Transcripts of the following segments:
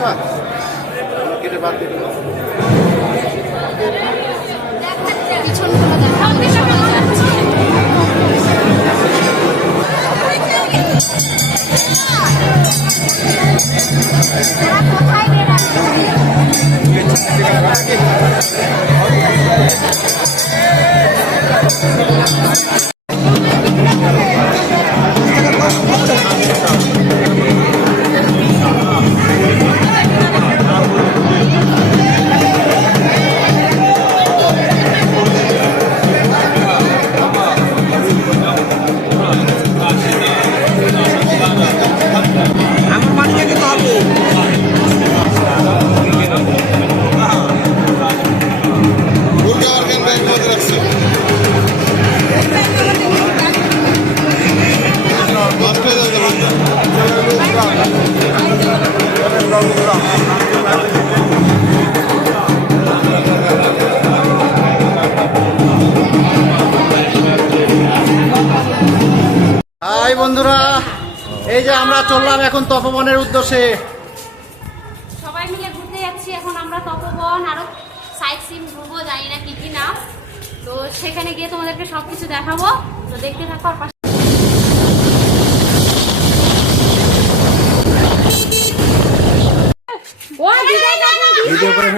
ছবিটা দেখতে পাচ্ছ কেটে বাদ দিয়ে দিলাম। হাই বন্ধুরা, এই যে আমরা চললাম এখন তপবনের উদ্দেশ্যে। সবাই মিলে ঘুরতে যাচ্ছি, এখন আমরা তপবন, আরও সাইট সিন ঘুরবো, জানি না কি কি না। তো সেখানে গিয়ে তোমাদেরকে সবকিছু দেখাবো। তো দেখতে থাকো আর পাশে ভিডিও করে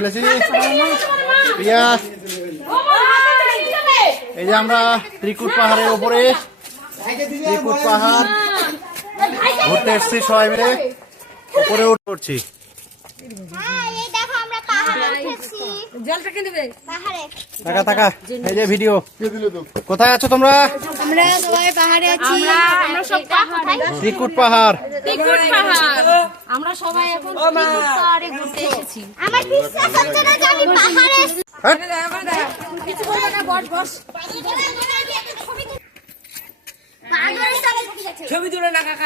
এই যে আমরা ত্রিকুট পাহাড়ের ত্রিকুট পাহাড়। ঘুরতে এসছি সবাই মিলে। উপরে উঠছি এই দেখো আমরা পাহাড়ে। উঠেছি টাকা। টাকা এই যে ভিডিও। কোথায় আছো তোমরা? আমরা সবাই পাহাড়ে আছি। আমরা আমরা সব পাহাড়ে। ত্রিকুট পাহাড়। ত্রিকুট পাহাড়। আমরা সবাই এখন ত্রিকুট পাহাড়ে ঘুরতে এসেছি। আমার বিশ্বাস হচ্ছে না যে আমি পাহাড়ে এসেছি। হ্যাঁ? কিছু বলব না বস বস। ছবি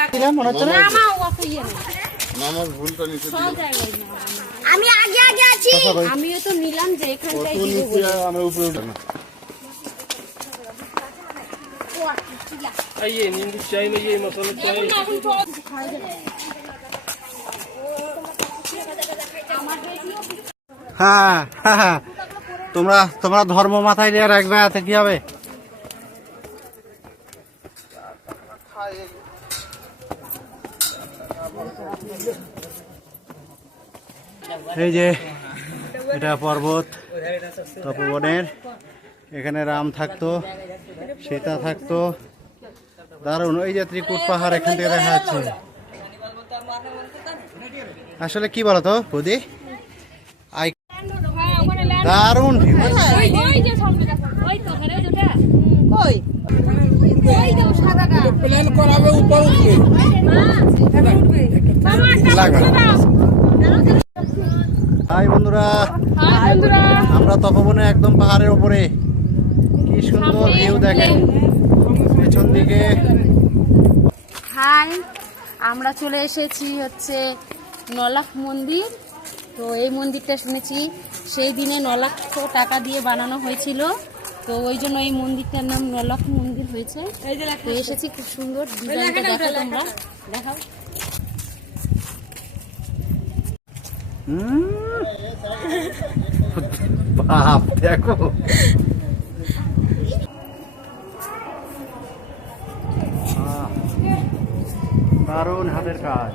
আছে। মনে হচ্ছে না? না মা অত আমি আগে আগে আছি। আমিও তো নিলাম যে চাই না এই হ্যাঁ, হ্যাঁ হ্যাঁ তোমরা তোমরা ধর্ম মাথায় নিয়ে রাখবে এতে কি হবে? এই যে এটা পর্বত তপবনের। এখানে রাম থাকতো সীতা থাকতো। দারুণ ওই যে ত্রিকুট পাহাড় এখান থেকে দেখা যাচ্ছে। আসলে কি বলতো বৌদি? আই দারুণ যে হাই বন্ধুরা। হাই বন্ধুরা। আমরা তপবনে একদম পাহাড়ের উপরে কি সুন্দর ভিউ দেখেন। পেছন দিকে। হাই আমরা চলে এসেছি হচ্ছে নলাখ মন্দির। তো এই মন্দিরটা শুনেছি সেই দিনে ন লক্ষ টাকা দিয়ে বানানো হয়েছিল। তো ওই জন্য এই মন্দিরটার নাম নলখ মন্দির হয়েছে। তো এসেছি খুব সুন্দর ডিজাইনটা দেখো তোমরা। দেখাও। বাপ দেখো। দারুণ হাতের কাজ।